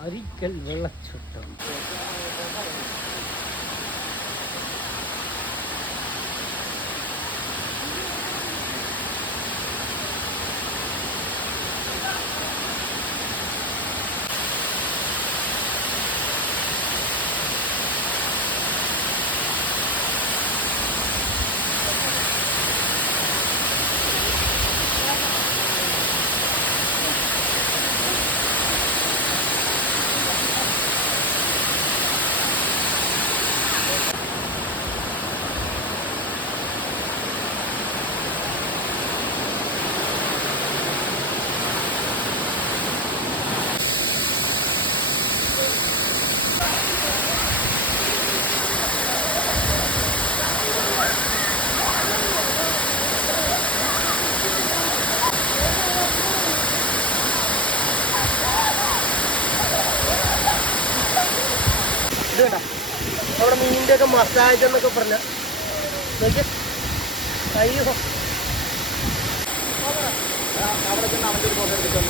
അരിക്കൽ വെള്ളച്ചാട്ടം. അവിടെ മീനിൻ്റെ ഒക്കെ മസാജ് എന്നൊക്കെ പറഞ്ഞ അയ്യോ അവിടെ ചെന്ന് അവൻ്റെ ഒരു ഫോട്ടോ എടുക്കാൻ